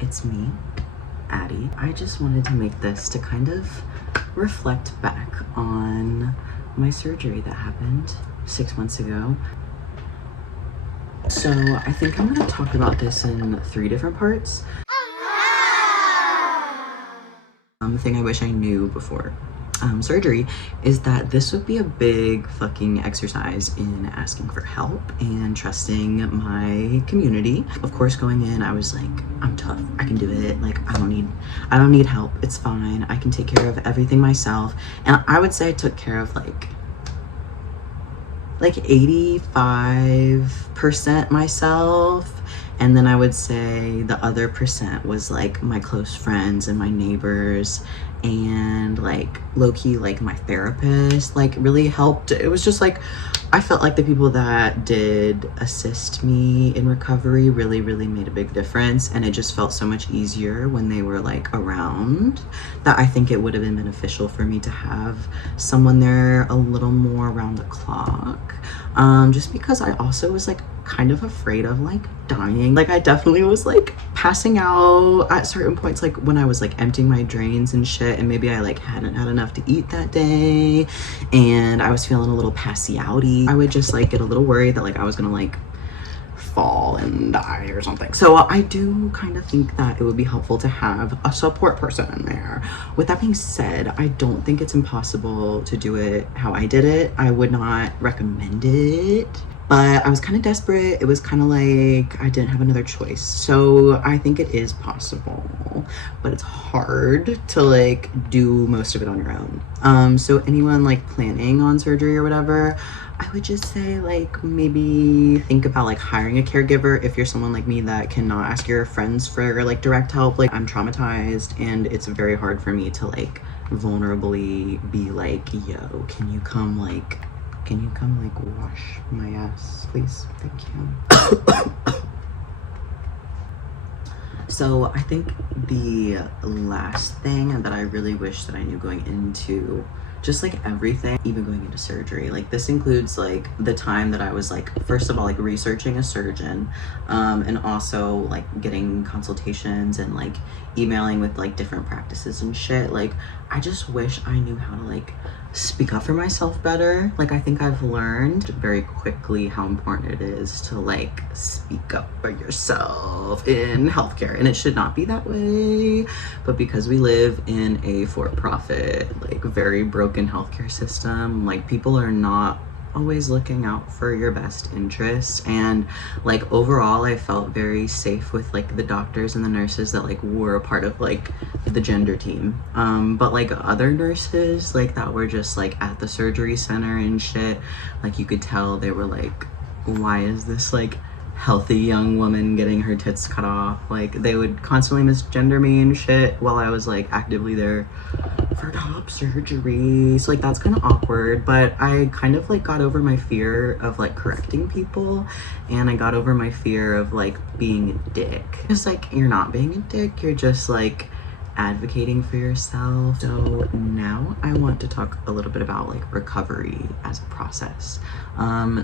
It's me, Addie. I just wanted to make this to kind of reflect back on my surgery that happened 6 months ago. So I think I'm gonna talk about this in 3 different parts. The thing I wish I knew before surgery is that this would be a big fucking exercise in asking for help and trusting my community. Of course, going in, I was like, I'm tough, I can do it. Like, I don't need help. It's fine. I can take care of everything myself. And I would say I took care of like 85% myself. And then I would say the other percent was like my close friends and my neighbors and like low-key like my therapist like really helped. It was just like I felt like the people that did assist me in recovery really made a big difference, and it just felt so much easier when they were like around, that I think it would have been beneficial for me to have someone there a little more around the clock. Just because I also was like kind of afraid of like dying. Like I definitely was like passing out at certain points, like when I was like emptying my drains and shit, and maybe I like hadn't had enough to eat that day and I was feeling a little passy outy. I would just like get a little worried that like I was gonna like fall and die or something. So I do kind of think that it would be helpful to have a support person in there. With that being said, I don't think it's impossible to do it how I did it. I would not recommend it, but I was kind of desperate. It was kind of like I didn't have another choice. So I think it is possible, but it's hard to like do most of it on your own. So anyone like planning on surgery or whatever, I would just say like maybe think about like hiring a caregiver if you're someone like me that cannot ask your friends for like direct help. Like I'm traumatized and it's very hard for me to like vulnerably be like, yo, can you come like wash my ass, please? Thank you. So I think the last thing that I really wish that I knew going into just like everything, even going into surgery, like this includes like the time that I was like, first of all, like researching a surgeon, and also like getting consultations and like emailing with like different practices and shit. Like I just wish I knew how to like speak up for myself better. Like I think I've learned very quickly how important it is to like speak up for yourself in healthcare, and it should not be that way, but because we live in a for-profit like very broken healthcare system, like people are not always looking out for your best interests. And like overall I felt very safe with like the doctors and the nurses that like were a part of like the gender team, but like other nurses like that were just like at the surgery center and shit, like you could tell they were like, why is this like healthy young woman getting her tits cut off? Like they would constantly misgender me and shit while I was like actively there for top surgery. So like that's kind of awkward, but I kind of like got over my fear of like correcting people, and I got over my fear of like being a dick. It's like you're not being a dick, you're just like advocating for yourself. So now I want to talk a little bit about like recovery as a process.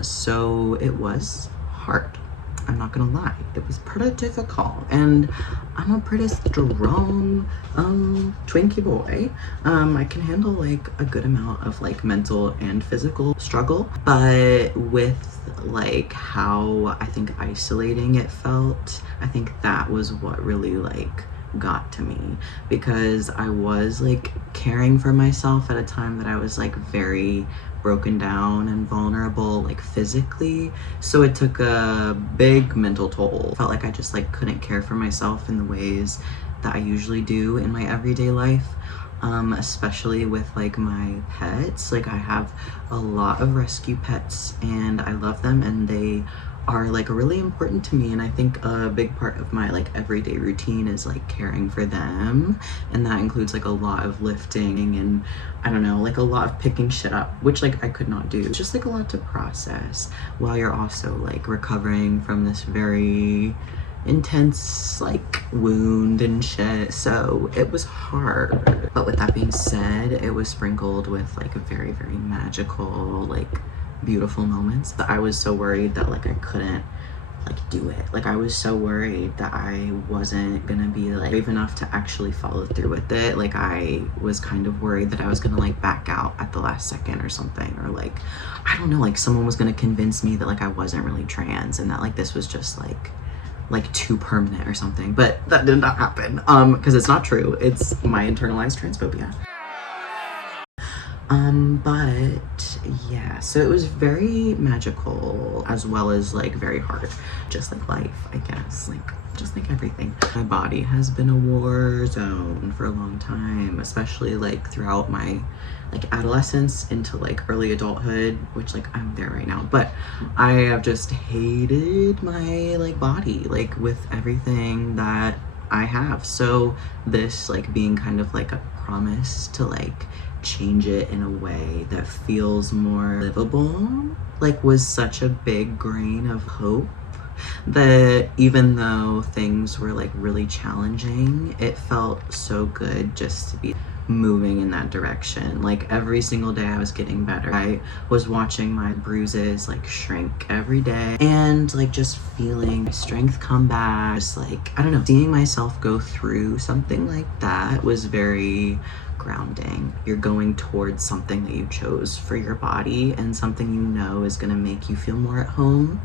So it was hard, I'm not gonna lie. It was pretty difficult, and I'm a pretty strong Twinkie boy. I can handle like a good amount of like mental and physical struggle, but with like how I think isolating it felt, I think that was what really like got to me, because I was like caring for myself at a time that I was like very broken down and vulnerable like physically, so it took a big mental toll. Felt like I just like couldn't care for myself in the ways that I usually do in my everyday life, especially with like my pets. Like I have a lot of rescue pets and I love them, and they are like really important to me, and I think a big part of my like everyday routine is like caring for them, and that includes like a lot of lifting and I don't know, like a lot of picking shit up, which like I could not do. It's just like a lot to process while you're also like recovering from this very intense like wound and shit. So it was hard, but with that being said, it was sprinkled with like a very magical like beautiful moments. But I was so worried that like I couldn't like do it. Like I was so worried that I wasn't gonna be like brave enough to actually follow through with it. Like I was kind of worried that I was gonna like back out at the last second or something, or like I don't know, like someone was gonna convince me that like I wasn't really trans and that like this was just like too permanent or something. But that did not happen because it's not true. It's my internalized transphobia. But yeah, so it was very magical as well as like very hard, just like life, I guess, like just like everything. My body has been a war zone for a long time, especially like throughout my like adolescence into like early adulthood, which like I'm there right now, but I have just hated my like body, like with everything that I have. So this like being kind of like a promise to like change it in a way that feels more livable, like was such a big grain of hope that even though things were like really challenging, it felt so good just to be moving in that direction. Like every single day I was getting better. I was watching my bruises like shrink every day and like just feeling my strength come back. Just like, I don't know, seeing myself go through something like that was very grounding. You're going towards something that you chose for your body and something you know is gonna make you feel more at home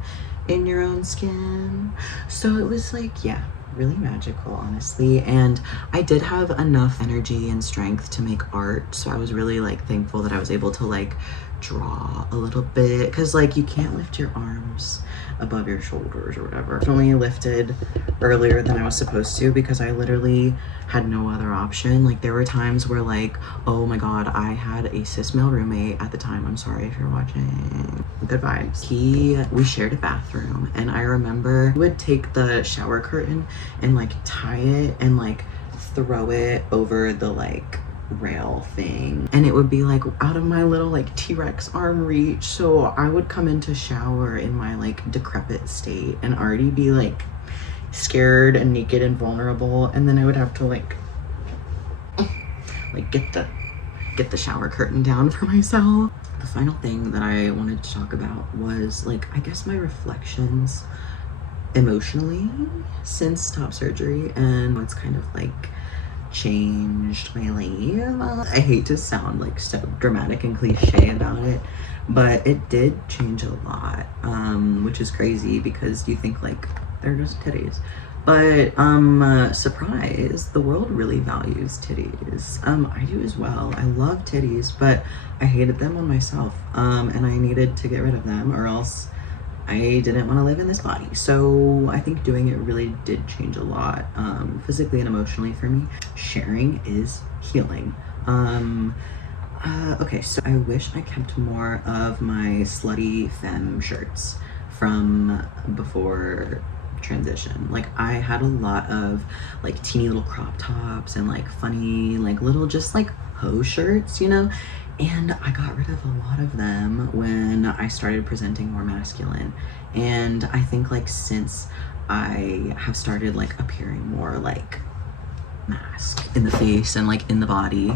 in your own skin. So it was like, yeah, really magical, honestly. And I did have enough energy and strength to make art, so I was really like thankful that I was able to like draw a little bit, because like you can't lift your arms above your shoulders or whatever. Definitely lifted earlier than I was supposed to because I literally had no other option. Like there were times where like, oh my god, I had a cis male roommate at the time, I'm sorry if you're watching, good vibes. We shared a bathroom, and I remember he would take the shower curtain and like tie it and like throw it over the like rail thing, and it would be like out of my little like T-Rex arm reach. So I would come into shower in my like decrepit state and already be like scared and naked and vulnerable, and then I would have to like get the shower curtain down for myself. The final thing that I wanted to talk about was like, I guess my reflections emotionally since top surgery and what's kind of like changed my life. I hate to sound like so dramatic and cliche about it, but it did change a lot, which is crazy because you think like they're just titties, but surprise, the world really values titties. I do as well. I love titties, but I hated them on myself, and I needed to get rid of them or else I didn't want to live in this body. So I think doing it really did change a lot, physically and emotionally for me. Sharing is healing. Okay, so I wish I kept more of my slutty femme shirts from before transition. Like I had a lot of like teeny little crop tops and like funny like little just like hoe shirts, you know, and I got rid of a lot of them when I started presenting more masculine. And I think like since I have started like appearing more like mask in the face and like in the body,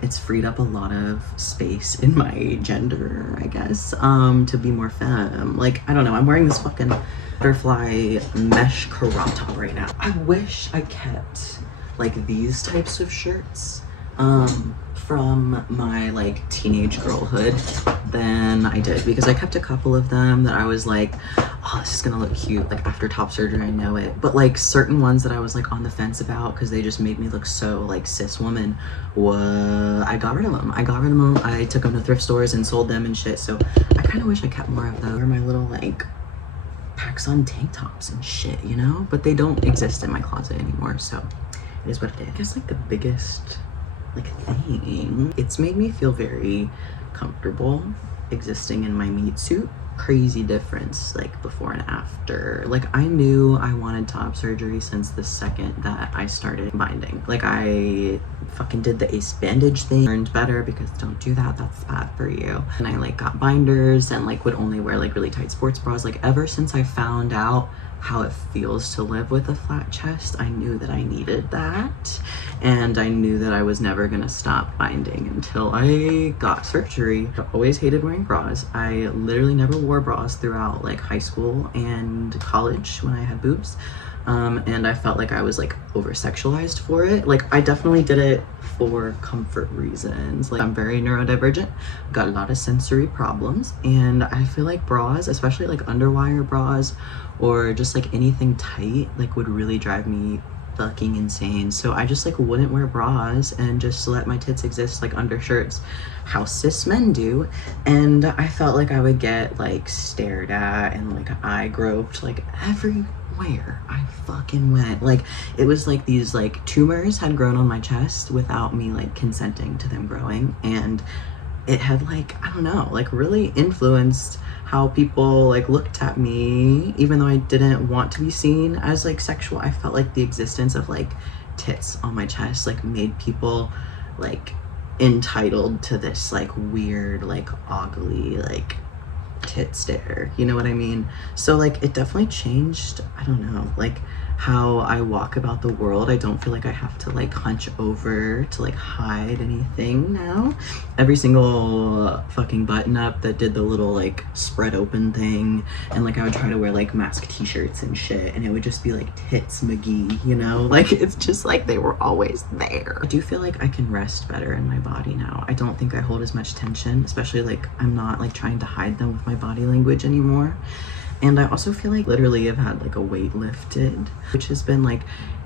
it's freed up a lot of space in my gender, I guess, to be more femme. Like I don't know, I'm wearing this fucking butterfly mesh crop top right now. I wish I kept like these types of shirts from my like teenage girlhood than I did, because I kept a couple of them that I was like, oh, this is gonna look cute like after top surgery, I know it, but like certain ones that I was like on the fence about because they just made me look so like cis woman, I got rid of them. I took them to thrift stores and sold them and shit. So I kind of wish I kept more of those, or my little like PacSun tank tops and shit, you know, but they don't exist in my closet anymore, so it is what it is. I guess like the biggest like thing, it's made me feel very comfortable existing in my meat suit. Crazy difference like before and after. Like I knew I wanted top surgery since the second that I started binding. Like I fucking did the ace bandage thing, learned better because don't do that, that's bad for you. And I like got binders and like would only wear like really tight sports bras. Like ever since I found out how it feels to live with a flat chest, I knew that I needed that. And I knew that I was never gonna stop binding until I got surgery. I always hated wearing bras. I literally never wore bras throughout like high school and college when I had boobs. And I felt like I was like over sexualized for it. Like I definitely did it for comfort reasons. Like I'm very neurodivergent, got a lot of sensory problems, and I feel like bras, especially like underwire bras or just like anything tight, like would really drive me fucking insane. So I just like wouldn't wear bras and just let my tits exist like under shirts, how cis men do. And I felt like I would get like stared at and like eye groped like everywhere I fucking went. Like it was like these like tumors had grown on my chest without me like consenting to them growing, and it had like, I don't know, like really influenced how people like looked at me. Even though I didn't want to be seen as like sexual, I felt like the existence of like tits on my chest like made people like entitled to this like weird like ogly like tit stare, you know what I mean? So like it definitely changed, I don't know, like how I walk about the world. I don't feel like I have to like hunch over to like hide anything now. Every single fucking button up that did the little like spread open thing, and like I would try to wear like mask t-shirts and shit, and it would just be like tits McGee, you know? Like it's just like they were always there. I do feel like I can rest better in my body now. I don't think I hold as much tension, especially like I'm not like trying to hide them with my body language anymore. And I also feel like literally I've had like a weight lifted, which has been like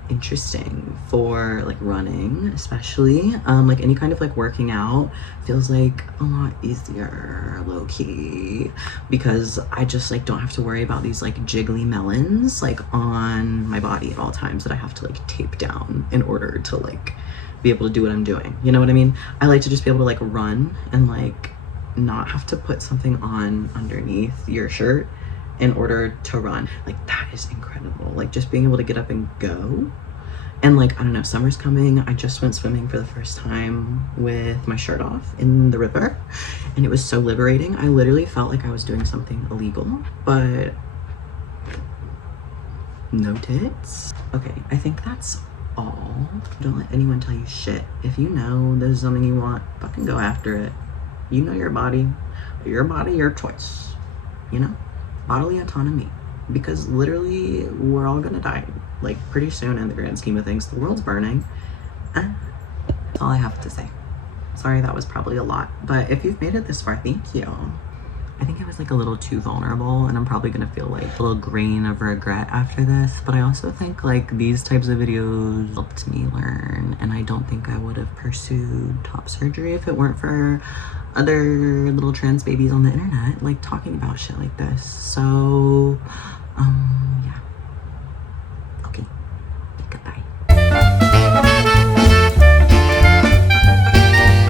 interesting for like running, especially like any kind of like working out feels like a lot easier low-key, because I just like don't have to worry about these like jiggly melons like on my body at all times that I have to like tape down in order to like be able to do what I'm doing, you know what I mean? I like to just be able to like run and like not have to put something on underneath your shirt in order to run. Like that is incredible. Like just being able to get up and go. And like, I don't know, summer's coming. I just went swimming for the first time with my shirt off in the river, and it was so liberating. I literally felt like I was doing something illegal, but no tits. Okay, I think that's all. Don't let anyone tell you shit. If you know this is something you want, fucking go after it. You know your body, your choice, you know? Bodily autonomy, because literally we're all gonna die like pretty soon in the grand scheme of things. The world's burning. That's all I have to say. Sorry, that was probably a lot, but if you've made it this far, thank you. I think I was like a little too vulnerable, and I'm probably gonna feel like a little grain of regret after this, but I also think like these types of videos helped me learn, and I don't think I would have pursued top surgery if it weren't for other little trans babies on the internet like talking about shit like this. So yeah.